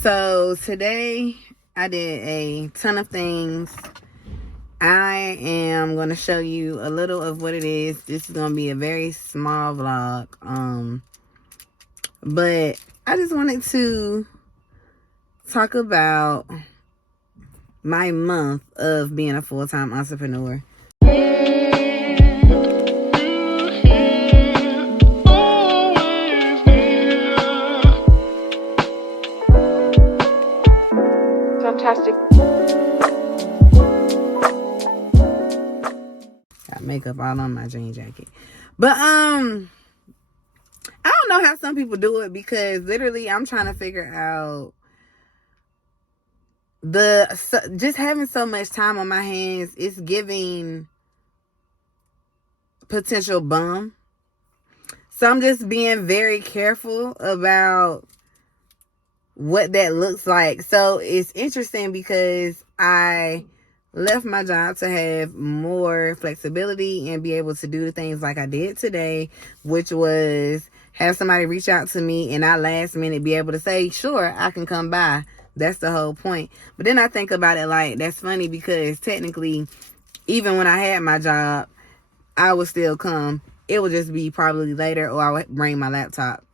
So today I did a ton of things. I am going to show you a little of what it is. This is going to be a very small vlog. But I just wanted to talk about my month of being a full-time entrepreneur. Fantastic. Got makeup all on my jean jacket. But I don't know how some people do it, because literally I'm trying to figure out just having so much time on my hands. It's giving potential bum. So I'm just being very careful about what that looks like. So it's interesting because I left my job to have more flexibility and be able to do the things like I did today, which was have somebody reach out to me and I last minute be able to say, sure, I can come by. That's the whole point. But then I think about it like, that's funny, because technically, even when I had my job, I would still come. It would just be probably later, or I would bring my laptop.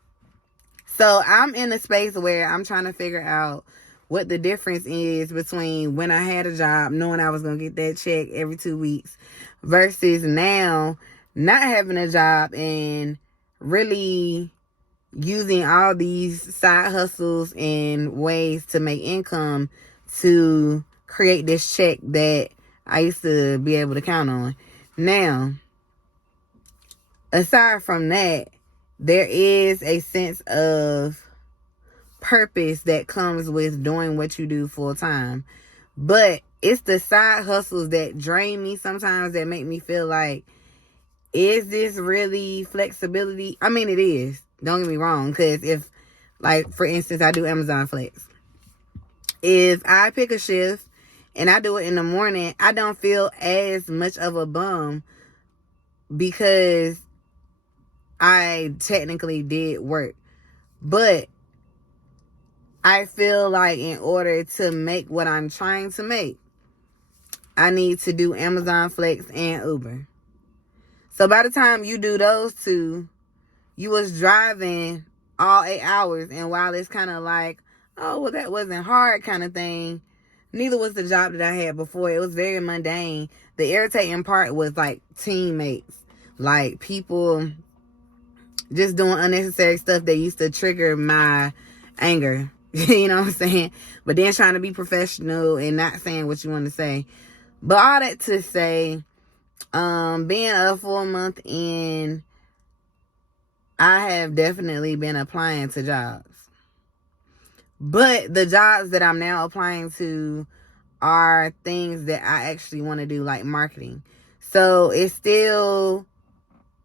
So I'm in a space where I'm trying to figure out what the difference is between when I had a job, knowing I was going to get that check every 2 weeks, versus now not having a job and really using all these side hustles and ways to make income to create this check that I used to be able to count on. Now, aside from that, there is a sense of purpose that comes with doing what you do full time. But it's the side hustles that drain me sometimes, that make me feel like, is this really flexibility? I mean, it is. Don't get me wrong. Because if, like, for instance, I do Amazon Flex. If I pick a shift and I do it in the morning, I don't feel as much of a bum, because I technically did work. But I feel like in order to make what I'm trying to make, I need to do Amazon Flex and Uber. So by the time you do those two, you was driving all 8 hours. And while it's kind of like, oh, well, that wasn't hard kind of thing, neither was the job that I had before. It was very mundane. The irritating part was like teammates, like people just doing unnecessary stuff that used to trigger my anger. You know what I'm saying? But then trying to be professional and not saying what you want to say. But all that to say, being a full month in, I have definitely been applying to jobs. But the jobs that I'm now applying to are things that I actually want to do, like marketing. So it's still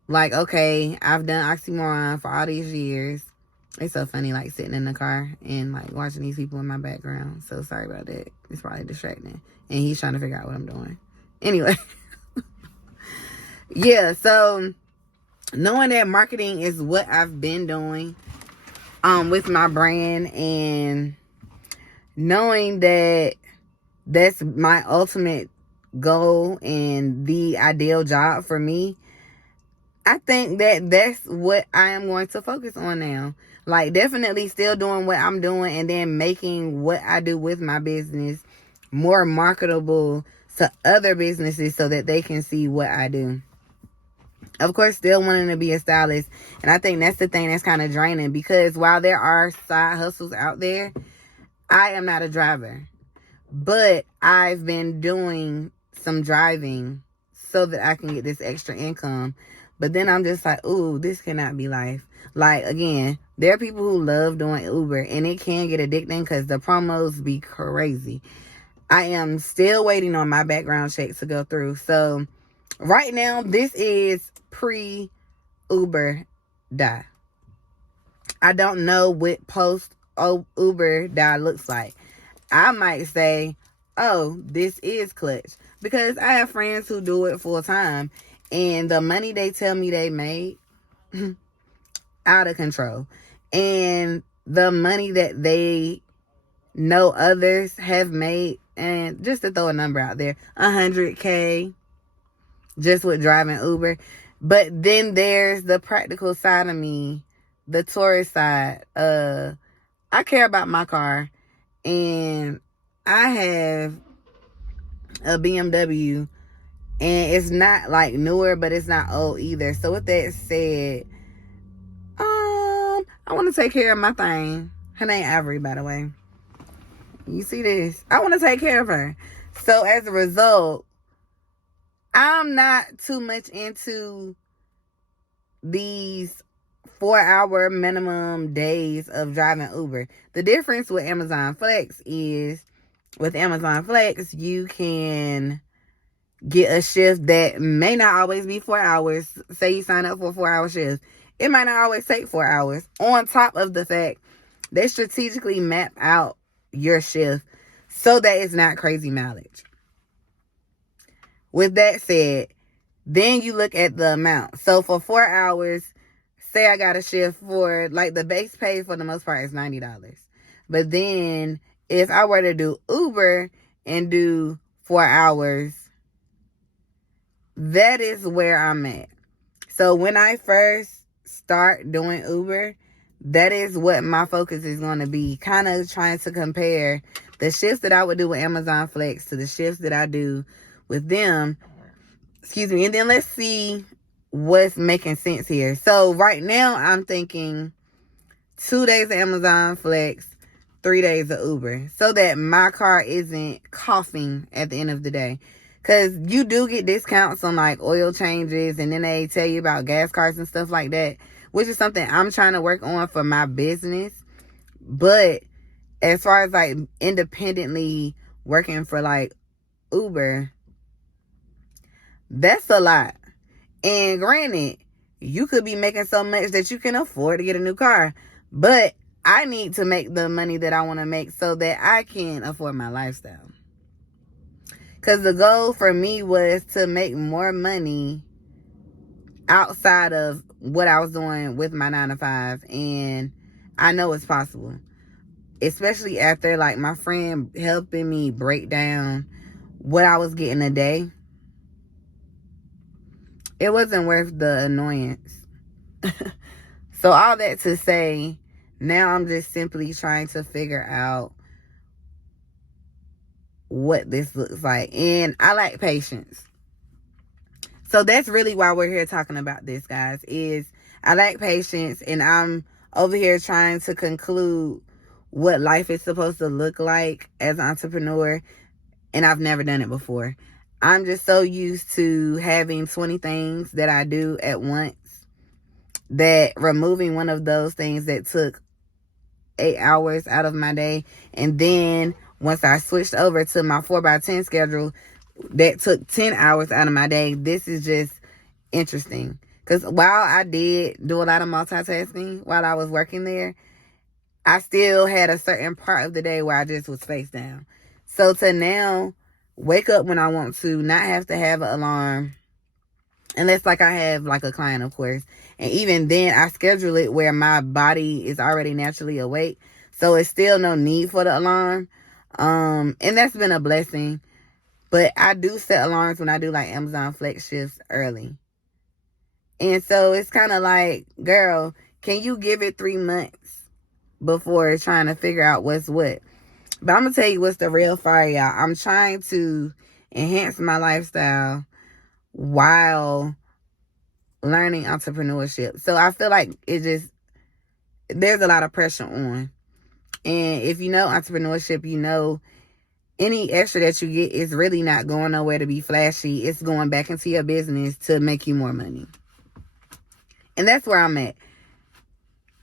like, okay, I've done oxymoron for all these years. It's so funny, like, sitting in the car and, like, watching these people in my background. So sorry about that. It's probably distracting. And he's trying to figure out what I'm doing. Anyway. Yeah, so knowing that marketing is what I've been doing with my brand, and knowing that that's my ultimate goal and the ideal job for me, I think that that's what I am going to focus on now. Like, definitely still doing what I'm doing, and then making what I do with my business more marketable to other businesses so that they can see what I do. Of course, still wanting to be a stylist. And I think that's the thing that's kind of draining, because while there are side hustles out there, I am not a driver. But I've been doing some driving so that I can get this extra income. But then I'm just like, ooh, this cannot be life. Like, again, there are people who love doing Uber, and it can get addicting because the promos be crazy. I am still waiting on my background check to go through. So right now, this is pre-Uber die. I don't know what post-Uber die looks like. I might say, oh, this is clutch. Because I have friends who do it full time, and the money they tell me they made, out of control. And the money that they no others have made, and just to throw a number out there, 100K just with driving Uber. But then there's the practical side of me, the tourist side. I care about my car, and I have a BMW, and it's not like newer, but it's not old either. So with that said, I want to take care of my thing. Her name Avery, by the way. You see this? I want to take care of her. So as a result, I'm not too much into these 4-hour minimum days of driving Uber. The difference with Amazon Flex is, with Amazon Flex, you can get a shift that may not always be 4 hours. Say you sign up for a 4-hour shift. It might not always take 4 hours. On top of the fact, they strategically map out your shift so that it's not crazy mileage. With that said, then you look at the amount. So for 4 hours, say I got a shift for, like, the base pay for the most part is $90. But then if I were to do Uber and do 4 hours, that is where I'm at. So when I first start doing Uber, that is what my focus is going to be. Kind of trying to compare the shifts that I would do with Amazon Flex to the shifts that I do with them. Excuse me. And then let's see what's making sense here. So right now I'm thinking 2 days of Amazon Flex, 3 days of Uber, so that my car isn't coughing at the end of the day. Because you do get discounts on like oil changes, and then they tell you about gas cards and stuff like that, which is something I'm trying to work on for my business. But as far as like independently working for like Uber, that's a lot. And granted, you could be making so much that you can afford to get a new car. But I need to make the money that I want to make so that I can afford my lifestyle. Because the goal for me was to make more money outside of what I was doing with my 9 to 5. And I know it's possible. Especially after like my friend helping me break down what I was getting a day. It wasn't worth the annoyance. So all that to say, now I'm just simply trying to figure out what this looks like. And I like patience. So that's really why we're here talking about this, guys, is I like patience, and I'm over here trying to conclude what life is supposed to look like as an entrepreneur, and I've never done it before. I'm just so used to having 20 things that I do at once that removing one of those things that took 8 hours out of my day, and then once I switched over to my 4x10 schedule, that took 10 hours out of my day. This is just interesting. Because while I did do a lot of multitasking while I was working there, I still had a certain part of the day where I just was face down. So to now wake up when I want to, not have to have an alarm, unless like I have like a client, of course. And even then I schedule it where my body is already naturally awake. So it's still no need for the alarm. And that's been a blessing. But I do set alarms when I do like Amazon Flex shifts early. And so it's kind of like, girl, can you give it 3 months before trying to figure out what's what? But I'm going to tell you what's the real fire, y'all. I'm trying to enhance my lifestyle while learning entrepreneurship. So I feel like there's a lot of pressure on. And if you know entrepreneurship, you know any extra that you get is really not going nowhere to be flashy. It's going back into your business to make you more money. And that's where I'm at.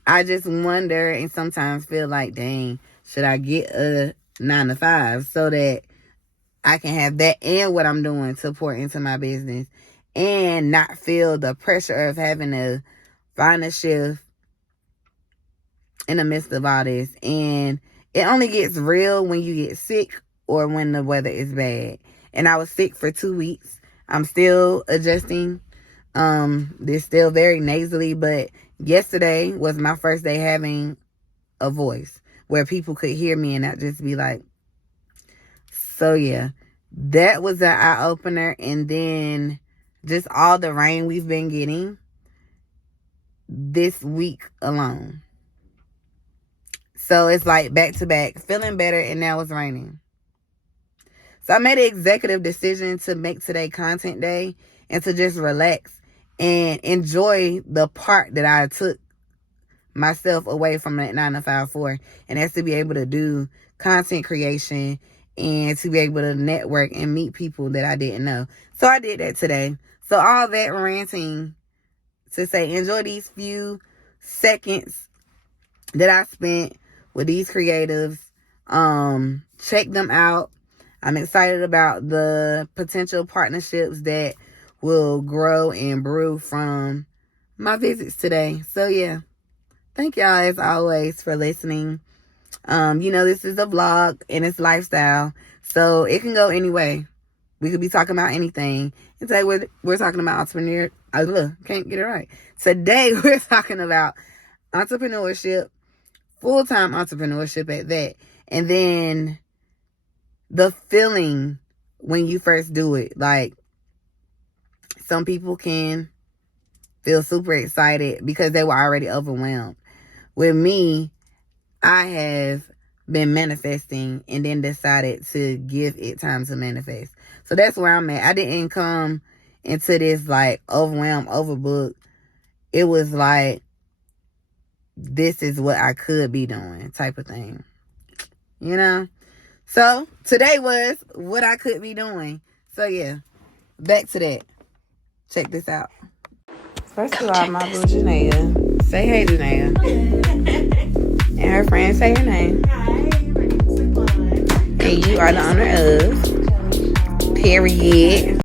I just wonder and sometimes feel like, dang, should I get a 9 to 5 so that I can have that and what I'm doing to pour into my business and not feel the pressure of having to find a shift in the midst of all this. And it only gets real when you get sick or when the weather is bad. And I was sick for 2 weeks. I'm still adjusting. It's still very nasally, but yesterday was my first day having a voice. where people could hear me and not just be like, so yeah, that was an eye-opener. And then just all the rain we've been getting this week alone. So it's like back to back, feeling better, and now it's raining. So I made an executive decision to make today content day and to just relax and enjoy the part that I took myself away from that 9 to 5 for. And that's to be able to do content creation and to be able to network and meet people that I didn't know. So I did that today. So all that ranting to say, enjoy these few seconds that I spent with these creatives. Check them out. I'm excited about the potential partnerships that will grow and brew from my visits today. So yeah, thank y'all as always for listening. This is a vlog and it's lifestyle, so it can go any way. We could be talking about anything. And today we're talking about entrepreneur. Can't get it right. Today we're talking about entrepreneurship, full-time entrepreneurship at that, and then the feeling when you first do it. Like, some people can feel super excited because they were already overwhelmed. With me, I have been manifesting and then decided to give it time to manifest. So that's where I'm at. I didn't come into this like overwhelmed, overbooked. It was like, this is what I could be doing type of thing. So today was what I could be doing. So yeah, back to that. Check this out. First of all, my boo Janaea. Say hey, Janaea. And her friend, say her name. Hi, my name is Savon. And you are the owner of Period.